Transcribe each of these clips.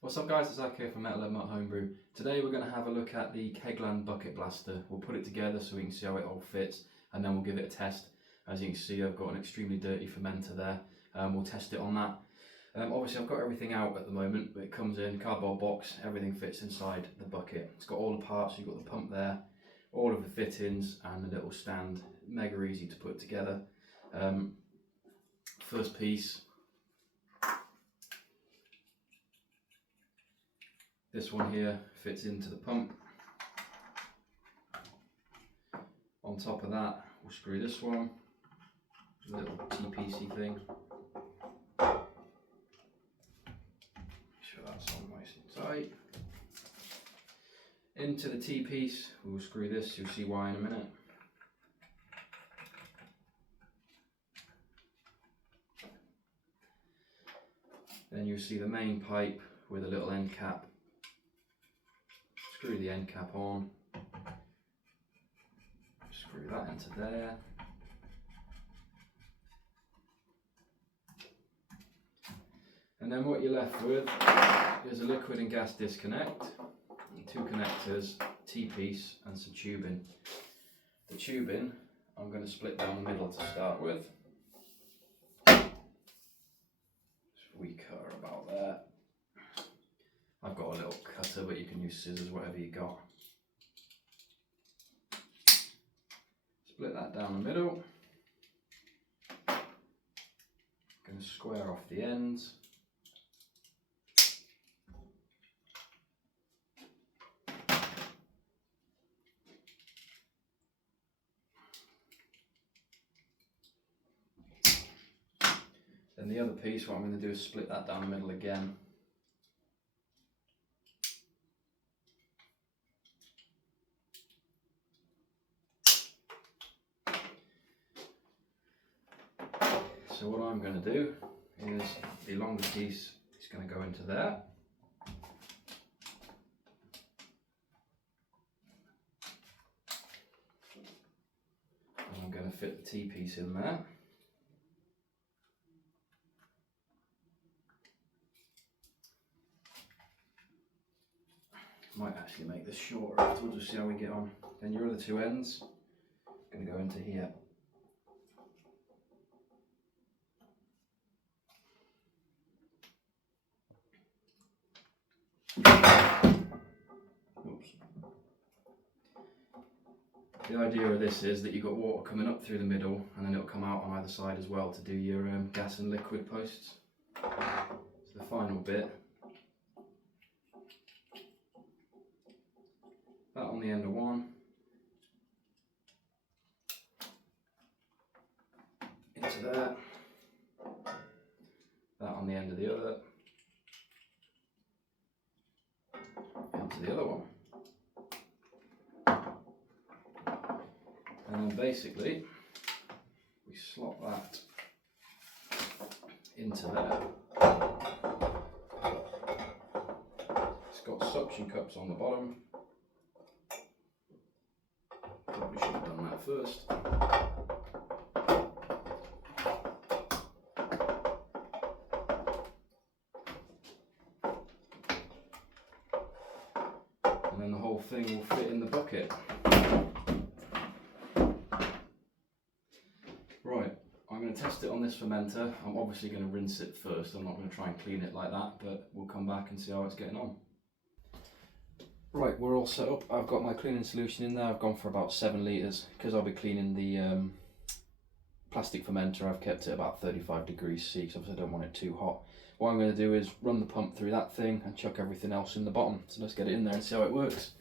What's up guys, it's Zach here from Metal Lead Homebrew. Today we're going to have a look at the Kegland Bucket Blaster. We'll put it together so we can see how it all fits and then we'll give it a test. As you can see, I've got an extremely dirty fermenter there. We'll test it on that. Obviously I've got everything out at the moment, but it comes in cardboard box, everything fits inside the bucket. It's got all the parts, you've got the pump there, all of the fittings and the little stand. Mega easy to put together. First piece. This one here fits into the pump. On top of that, we'll screw this one, a little TPC thing. Make sure that's on nice and tight. Into the T-piece, we'll screw this, you'll see why in a minute. Then you'll see the main pipe with a little end cap. Screw the end cap on, screw that into there. And then what you're left with is a liquid and gas disconnect, and two connectors, T-piece and some tubing. The tubing I'm going to split down the middle to start with. Just re-cut about there. I've got a little cutter, but you can use scissors, whatever you got. Split that down the middle. Going to square off the ends. Then the other piece, what I'm going to do is split that down the middle again. So what I'm going to do is the longer piece is going to go into there. And I'm going to fit the T-piece in there. Might actually make this shorter, we'll just see how we get on. Then your other two ends are going to go into here. Oops. The idea of this is that you've got water coming up through the middle and then it'll come out on either side as well to do your gas and liquid posts. So the final bit, that on the end of one, into there, that on the end of the other, into the other one. And then basically we slot that into there. It's got suction cups on the bottom. Probably should have done that first. And then the whole thing will fit in the bucket. Right, I'm going to test it on this fermenter. I'm obviously going to rinse it first. I'm not going to try and clean it like that, but we'll come back and see how it's getting on. Right, we're all set up. I've got my cleaning solution in there. I've gone for about 7 litres because I'll be cleaning the plastic fermenter. I've kept it about 35 degrees C because obviously I don't want it too hot. What I'm going to do is run the pump through that thing and chuck everything else in the bottom. So let's get it in there and see how it works.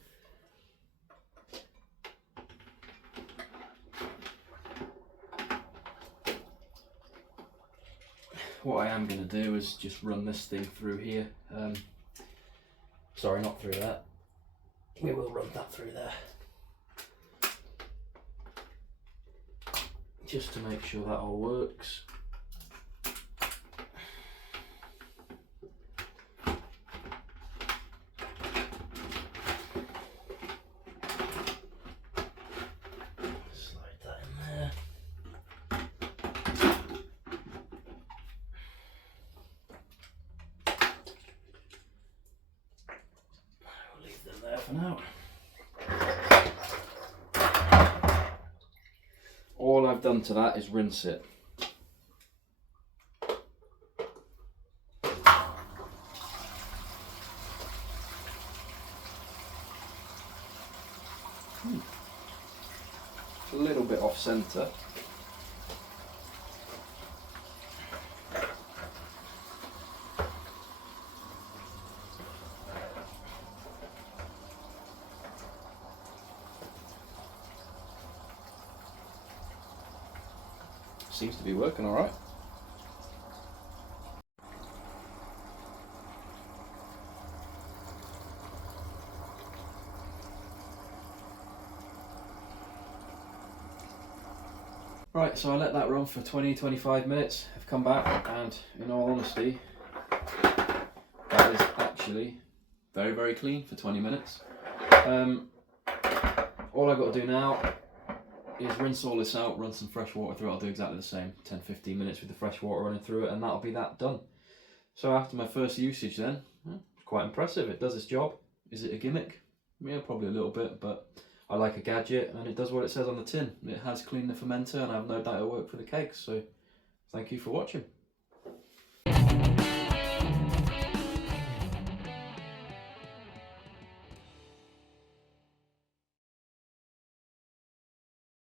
What I am going to do is just run this thing through here. Sorry, not through that. We will run that through there. Just to make sure that all works. Slide that in there. I've done to that is rinse it. It's a little bit off centre. Seems to be working all right. Right, so I let that run for 20-25 minutes. I've come back and, in all honesty, that is actually very, very clean for 20 minutes. All I've got to do now is rinse all this out, run some fresh water through it. I'll do exactly the same, 10-15 minutes with the fresh water running through it, and that'll be that done. So after my first usage then, it's quite impressive. It does its job. Is it a gimmick? Yeah, probably a little bit, but I like a gadget, and it does what it says on the tin. It has cleaned the fermenter, and I have no doubt it'll work for the kegs. So thank you for watching.